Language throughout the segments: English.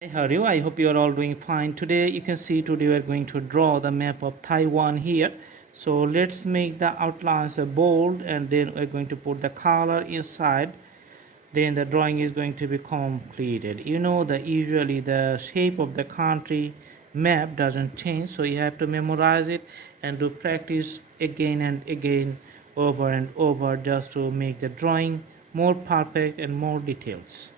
Hi, how are you? I hope you are all doing fine. Today you can see today we are going to draw the map of Taiwan here. So let's make the outlines bold and then we're going to put the color inside. Then the drawing is going to be completed. You know that usually the shape of the country map doesn't change, so you have to memorize it and do practice again and again over and over just to make the drawing more perfect and more details.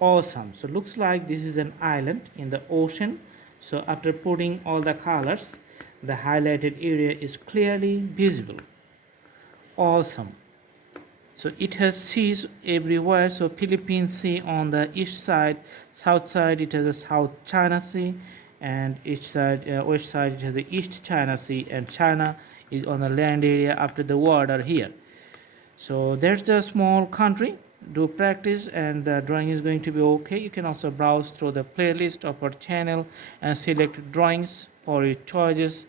Awesome. So looks like this is an island in the ocean. So after putting all the colors, the highlighted area is clearly visible. Awesome. So it has seas everywhere. So Philippine Sea on the east side, south side it has a South China Sea, and east side, west side it has the East China Sea, and China is on the land area after the water here. So that's a small country. Do practice and the drawing is going to be okay. You can also browse through the playlist of our channel and select drawings for your choices,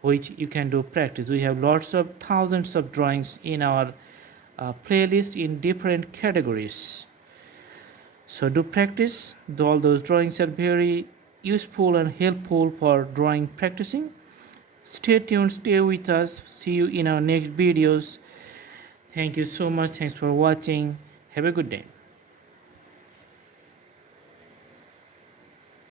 which you can do practice. We have lots of thousands of drawings in our playlist in different categories. So do practice. All those drawings are very useful and helpful for drawing practicing. Stay tuned, stay with us. See you in our next videos. Thank you so much. Thanks for watching. Have a good day.